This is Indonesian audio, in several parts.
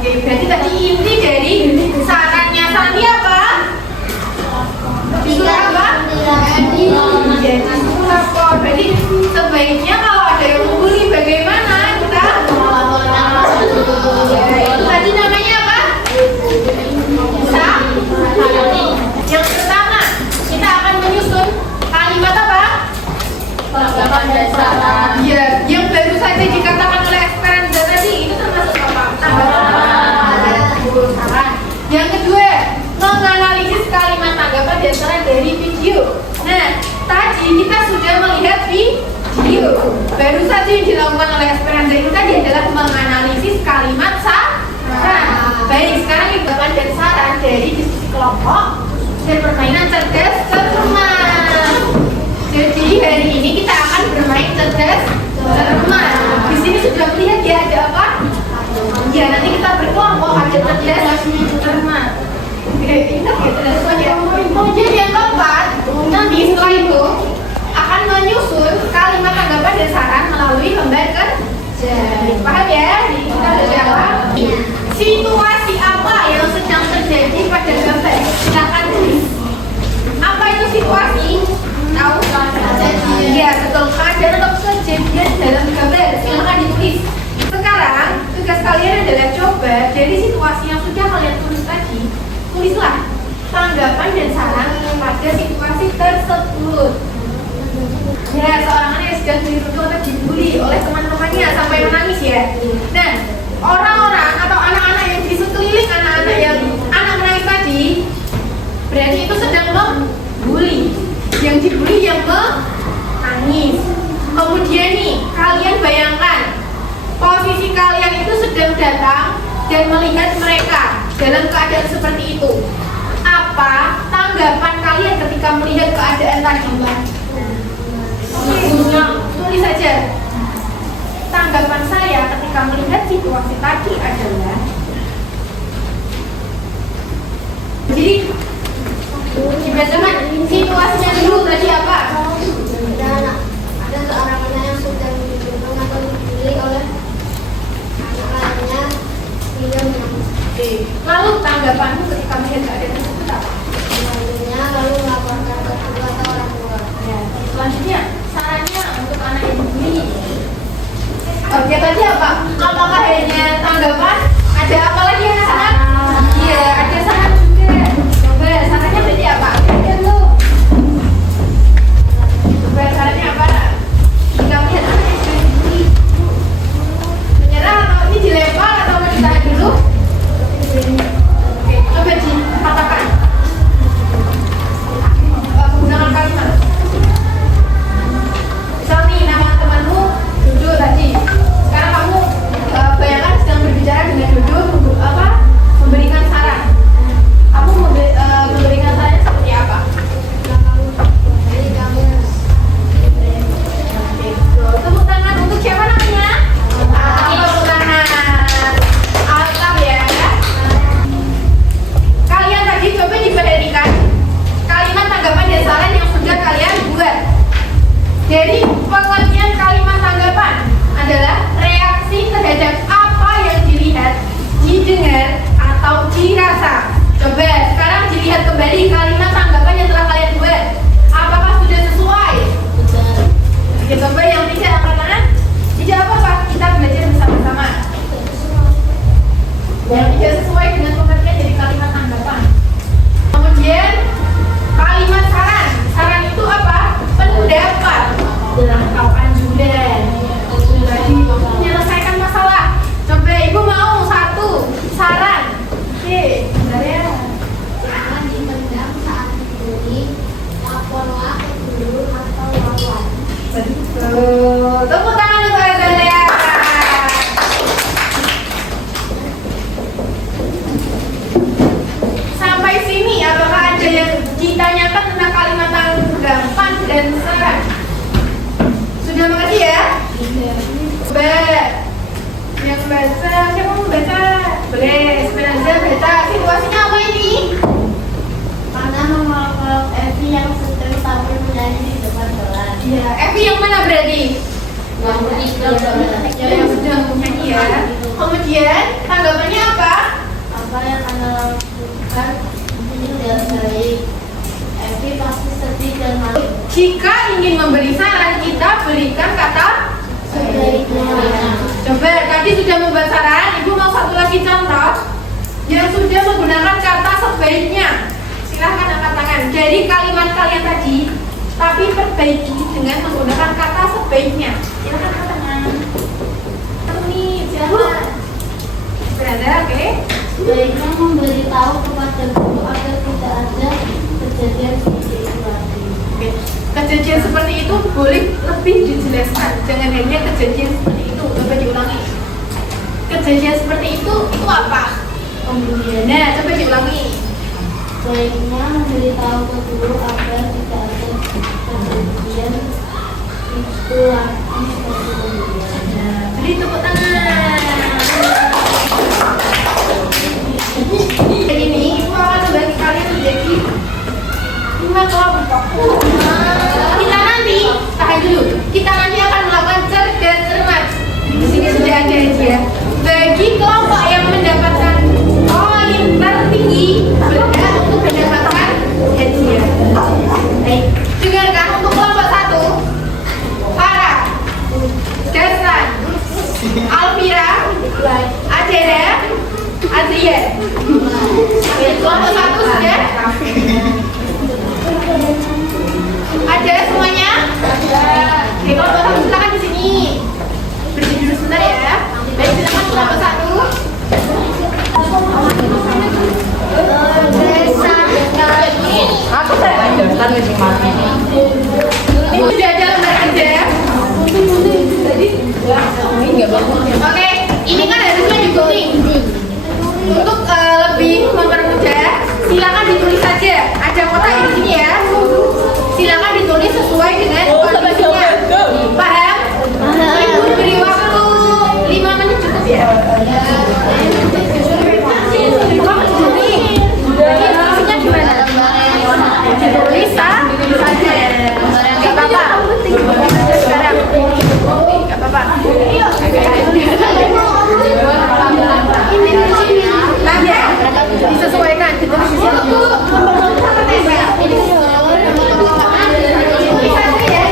Oke, berarti tadi inti dari sarannya Santi apa? Disuruh apa? Jadi lapor. Berarti sebaiknya kalau ada yang membuli bagaimana kita? Tadi namanya apa? Yang pertama, kita akan menyusun kalimat apa? Tanggapan dan saran. Ya, yang baru saja dikatakan oleh Esperanza tadi itu termasuk apa? Tanggapan dan saran. Yang kedua, menganalisis kalimat tanggapan dan saran dari video. Nah, tadi kita sudah melihat video. Baru saja yang dilakukan oleh Esperanza itu tadi adalah menganalisis kalimat saran. Baik, sekarang tanggapan dan saran dari diskusi kelompok dan permainan cerdas cermat. Jadi hari ini kita akan bermain cerdas cermat. Di sini sudah melihat ya ada apa? Ya nanti kita berkelompok ada cerdas cermat. Oke, ingat ya cerdas cermat ya. Kemudian yang keempat, nanti setelah itu akan menyusun kalimat tanggapan dan saran melalui lembar kerja. Paham ya? Jadi kita berjalan. Situasi apa yang sedang terjadi pada gambar? Silakan tulis. Apa itu situasi? Tahu? Iya betul. Ada atau kejadian dalam gambar. Silakan ditulis. Sekarang tugas kalian adalah coba dari situasi yang sudah kalian tulis tadi, tulislah tanggapan dan saran pada situasi tersebut. Ya, seorang anak yang sedang dituduh atau dibully oleh teman-temannya sampai menangis ya. Dan orang-orang atau anak-anak yang di sekeliling anak-anak yang anak menangis tadi, berarti itu sedang membuli. Yang dibully yang menangis. Kemudian nih, kalian bayangkan posisi kalian itu sedang datang dan melihat mereka dalam keadaan seperti itu. Apa tanggapan kalian ketika melihat keadaan tadi? Tulis saja. Tanggapan saya ketika melihat situasi tadi adalah, jadi teman situasinya dulu tadi apa? Ada seorang anak yang sedang digendong atau dibully oleh anak lainnya hingga menangis. Lalu tanggapanmu ketika melihat keadaan tersebut apa? Selanjutnya lalu melaporkan ke kedua atau orang tua. Ya, selanjutnya sarannya untuk anak yang dibully. Oke, tadi apa? Apakah hanya tanggapan? Ada apa lagi yang saran? Iya, ada saran juga. Coba sarannya berarti apa? Ada lu. Coba sarannya apa? Jika melihat anak yang sudah dibully, menyerah atau ini dilempar atau mau ditahan dulu? Oke, coba dikatakan. Menggunakan kalimat. Misal nih nama temanmu Dodo tadi. Sekarang kamu bayangkan sedang berbicara dengan Dodo memberikan saran. Kamu memberikan sarannya seperti apa? Jadi kamu Tepuk tangan untuk siapa namanya? Tepuk tangan. Alkaf ya. Kalian tadi coba diperhatikan kalimat tanggapan dan saran yang sudah kalian buat. Jadi pengertian kalimat tanggapan adalah reaksi terhadap apa yang dilihat, didengar, atau dirasa. Coba sekarang dilihat kembali kalimat tanggapan yang telah kalian buat. Apakah sudah sesuai? Ya, coba yang tidak angkat tangan. Tidak apa-apa, kita belajar bersama-sama. Yang tidak sesuai dengan pengertian dari kalimat tanggapan. Kemudian kalimat saran. Saran itu apa? Pendapat atau anjuran. Jadi menyelesaikan masalah. Coba ibu mau satu saran. Oke, bentar ya. jangan dipendam saat dibully, laporlah ke guru atau lawan. Betul. Tepuk tangan untuk Azalea. Sampai sini apakah ada yang ditanyakan tentang kalimat tanggapan dan saran? Sudah mengerti ya? Coba yang baca, siapa mau baca? Boleh, Esperanza baca. Situasinya apa ini? Karena mengelak Evi yang sedang tampil menyanyi di depan kelas. Ya, Evi yang mana berarti? Yang Yang sedang menyanyi ya. Kemudian tanggapannya apa? bagi contoh yang sudah menggunakan kata sebaiknya. Silahkan angkat tangan. Jadi kalimat kalian tadi, tapi perbaiki dengan menggunakan kata sebaiknya. Silahkan angkat tangan. Terus silahkan. Berada, oke? Sebaiknya memberitahu kepada guru agar tidak ada kejadian seperti itu lagi. Oke. Kejadian seperti itu boleh lebih dijelaskan. Jangan hanya kejadian seperti itu. Coba diulangi. Kejadian seperti itu apa? Kemudian, Nah, coba diulangi. sebaiknya memberitahu ke guru agar tidak ada kejadian itu lagi seperti kemudian. Nah, beri tepuk tangan. Ini ibu akan membagi kalian menjadi 5 kelompok. Kita nanti tahan dulu. Kita nanti akan melakukan cerdas cermat. Di sini sudah ada ya. Bagi kelompok yang mendapatkan poin tertinggi berhak untuk mendapatkan hadiah. Baik, dengarkan untuk kelompok 1. Farah, Dasran, Alvira, Adera, Adrian. Kelompok 1 sudah? Ada semuanya? Oke, kelompok 1 silakan di sini. Berdiri dulu sebentar ya. Baik, silakan kelompok 1. Aku saya lanjutkan ujung mati. Ini sudah ada lembar kerja ya? Ini nggak bagus. Oke, ini kan harusnya digunting. Untuk lebih mempermudah, silakan ditulis saja. Ada kotak di sini ya. Silakan ditulis sesuai dengan kondisinya. Paham? Ibu beri waktu 5 menit cukup ya. Kamu gunting. Jadi isinya gimana? Ditulis saja. Gak apa-apa. Sekarang. Gak apa-apa. Nanti disesuaikan. Ditulis di situ. Tulis saja ya.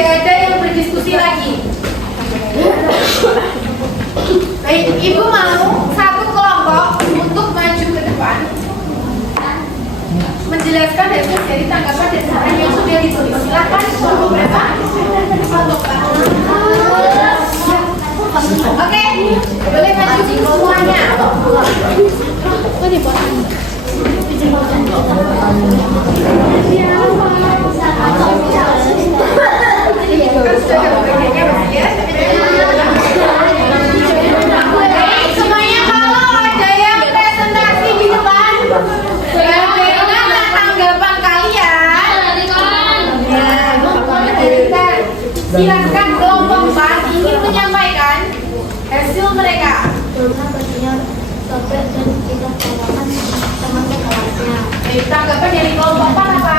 tidak ada yang berdiskusi lagi. Baik, Ibu mau satu kelompok untuk maju ke depan menjelaskan hasil dari tanggapan dan saran yang sudah ditulis. Silakan kelompok berapa? Oke, boleh maju semuanya. Semuanya kalau ada yang presentasi di depan, bagaimana tanggapan kalian? Ya, silakan kelompok 4 ingin menyampaikan hasil mereka. Baik, tanggapan dari kelompok 4 apa?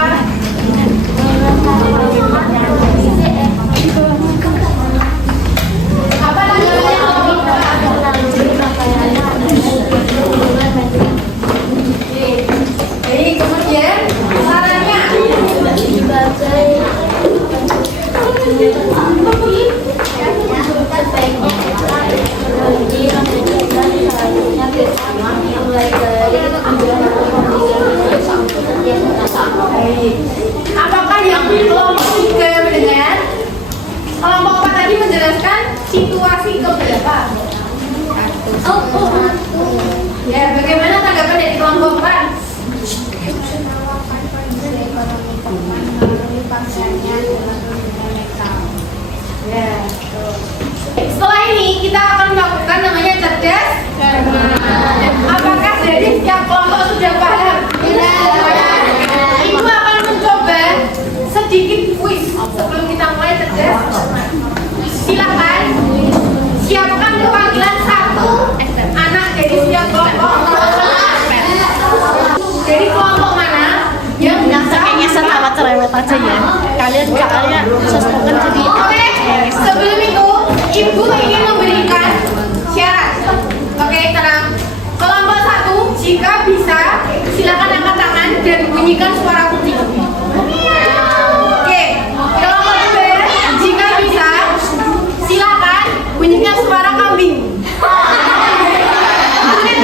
Apa tanggapannya kelompok 4? Baik, kemudian sarannya apakah yang kelompok 3 mendengar? Kelompok 4 tadi menjelaskan situasi keberapa? Ya, bagaimana tanggapan dari kelompok 4? Ya. Setelah ini kita akan melakukan namanya cerdas. Apakah dari setiap kelompok sudah paham? Ibu akan mencoba sedikit kuis sebelum kita mulai cerdas. Silakan siapkan panggilan satu anak dari setiap kelompok. Dari kelompok mana yang bisa Kayaknya cerewet aja ya. Kalian sesuaikan jadi. Oke, sebelum itu Ibu ingin memberikan syarat. Oke, tenang. Kelompok 1 jika bisa silakan angkat tangan dan bunyikan suara kucing. Oke, kelompok 2 jika bisa silakan bunyikan suara kambing. Kelompok 3,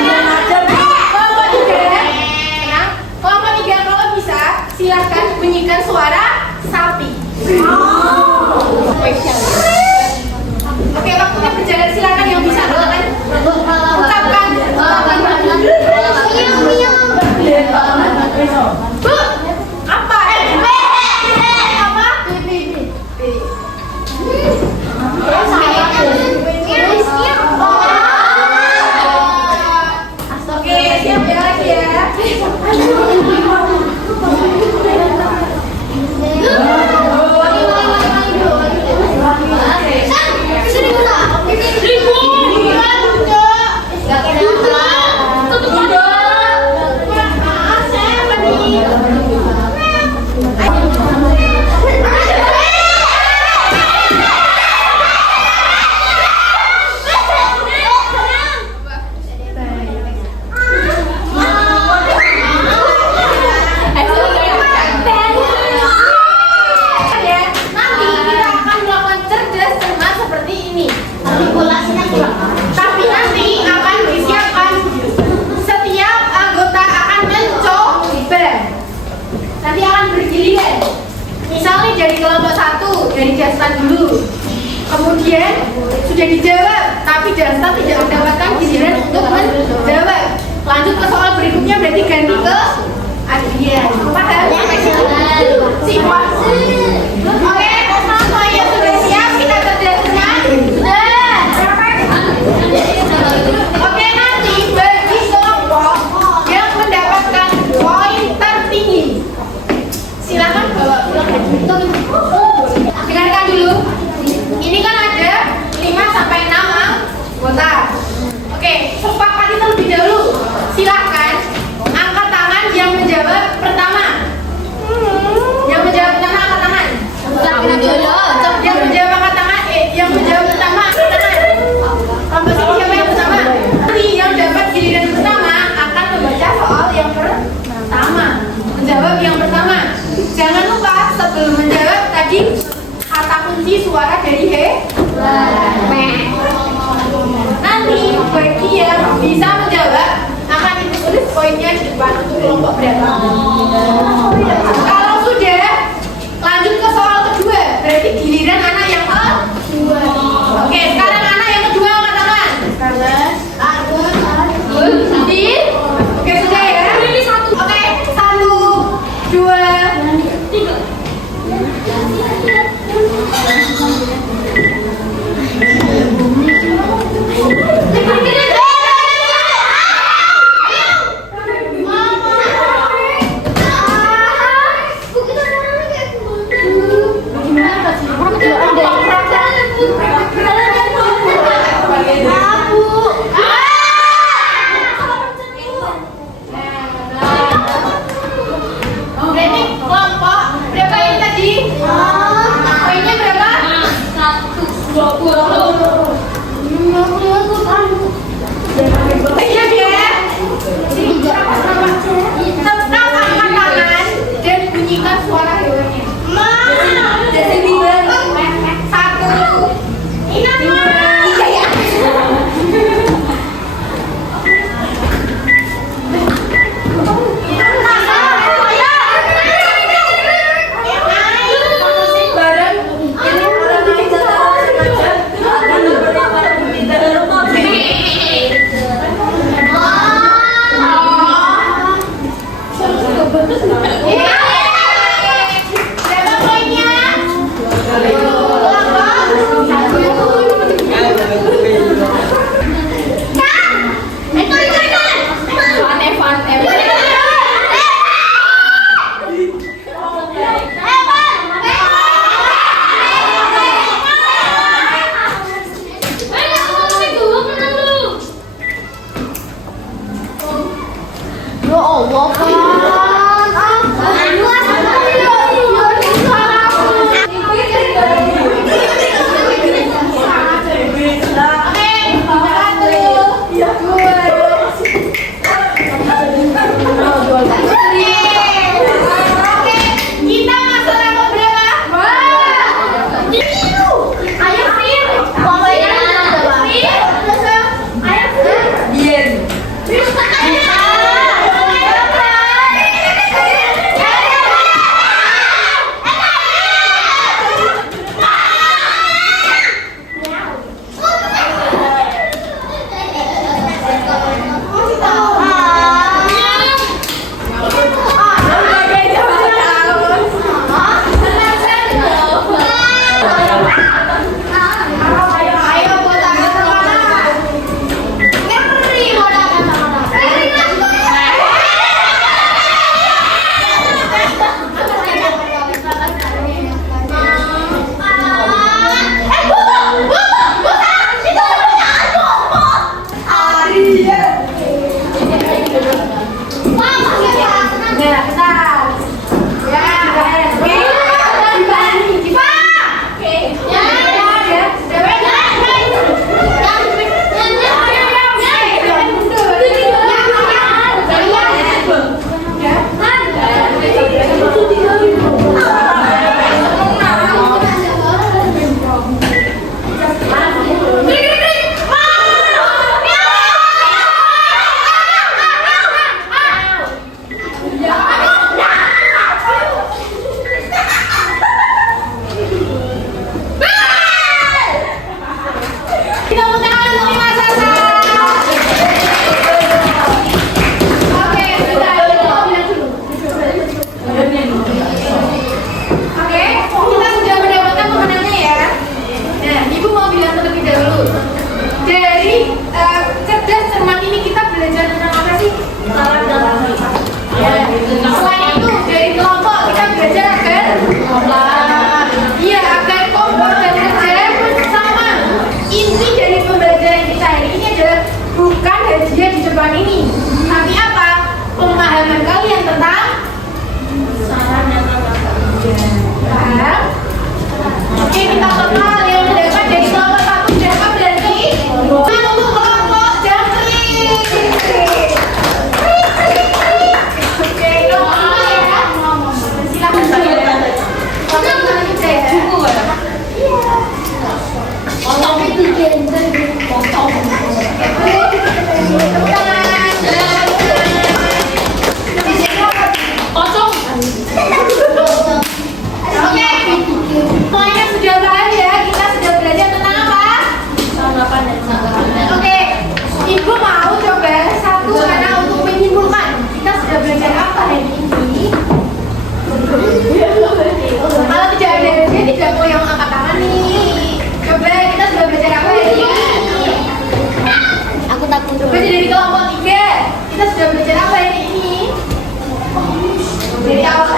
tenang. Kelompok 3 kalau bisa silakan bunyikan suara sapi. Oke, waktunya berjalan, silakan yang bisa ucapkan. Bu, apa? Apa? Oke, siap ya lagi ya. Tapi nanti akan disiapkan setiap anggota akan mencoba. Nanti akan bergiliran. Misalnya dari kelompok 1 dari Dastan dulu. Kemudian sudah dijawab, tapi Dastan tidak mendapatkan giliran untuk menjawab. Lanjut ke soal berikutnya berarti ganti ke Adrian. Paham? Oke, semuanya sudah siap, kita cerdas-cerdas. Oke, nanti bagi kelompok yang mendapatkan poin tertinggi, silakan bawa pulang hadiah. Dengarkan dulu. Ini kan ada 5 sampai 6 anggota. Oke, sepakati terlebih dahulu. Silakan angkat tangan yang menjawab pertama. Yang menjawab pertama angkat tangan. Yang menjawab angkat tangan. Yang menjawab pertama angkat tangan. Komposisi siapa yang pertama? Nanti yang dapat giliran pertama akan membaca soal yang pertama, menjawab yang pertama. Jangan lupa sebelum menjawab tadi kata kunci suara dari he. Nanti bagi yang bisa menjawab akan ditulis poinnya di depan untuk kelompok berapa. Kalau sudah lanjut ke soal kedua, berarti giliran anak yang kedua. Oke, sekarang anak yang kedua angkat tangan. Jadi, oke sudah ya. Oke, 1, 2, 3. Berarti kelompok berapa ini tadi? Poinnya berapa? 50.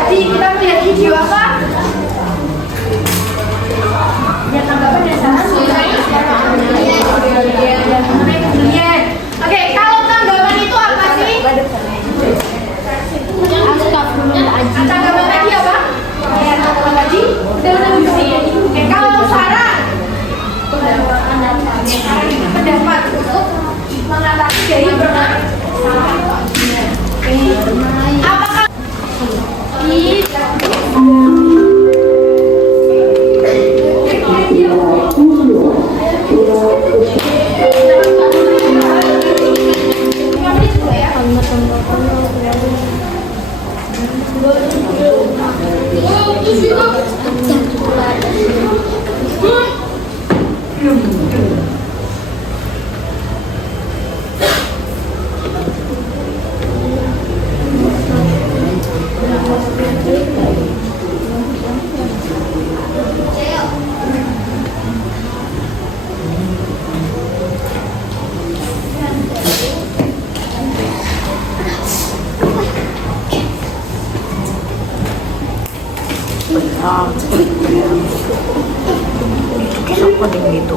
Tadi kita melihat video apa? Ya tanggapan dan saran kemudian. Oke, kalau tanggapan itu apa sih? Tanggapan tadi apa? Ya, tanggapan tadi. Oke, kalau saran pendapat untuk mengatasi dari permasalahan. Apakah Apa dengan itu?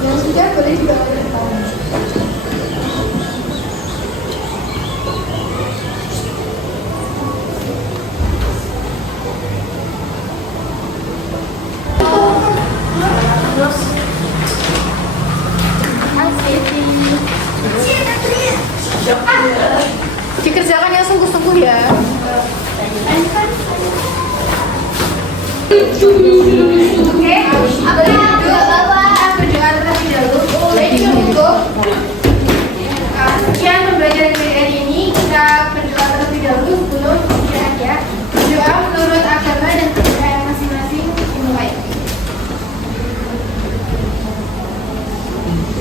yang sudah boleh juga dikerjakan yang sungguh-sungguh ya. Oke, apa berdoa terlebih dahulu. Baik cukup. Sekian pembelajaran hari ini. Kita berdoa terlebih dahulu sebelum istirahat ya. Berdoa menurut agama dan kepercayaan masing-masing dimulai.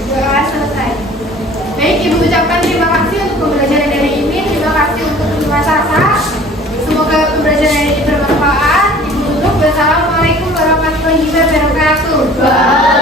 Doa selesai. Baik, Ibu ucapkan terima kasih untuk pembelajaran hari ini. Terima kasih untuk Mas Sasa. Semoga pembelajaran hari ini bermanfaat. Ibu tutup. Wassalamualaikum warahmatullahi wabarakatuh.